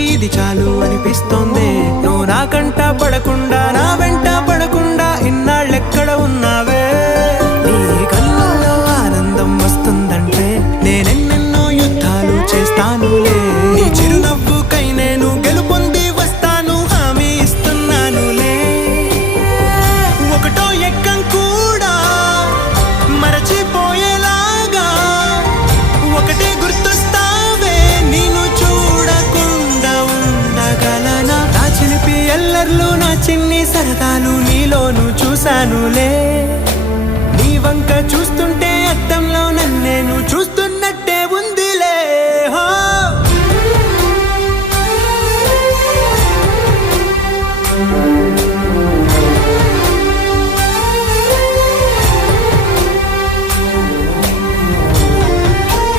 నాకి ఇది చాలు అనిపిస్తోంది. నువ్వు నా కంట పడకుండా నా వెంట పడకుండా ఇన్నాళ్ళెక్కడ ఉన్నావే. నీ కళ్ళల్లో ఆనందం వస్తుందంటే నేనెన్నెన్నో యుద్ధాలు చేస్తానులే. నీ చిరునవ్వుకై నేను గెలుపొంది వస్తాను హామీ ఇస్తున్నానులే. ఒకటో ఎక్కం కూడా మరచిపోయేలాగా ఒకటే గుర్తొస్తావే. నేను చూడకుండా ఉండగలనా? నా చిలిపి ఎల్లర్లు నా చిన్ని సరదాలు నీలోను చూశానులే.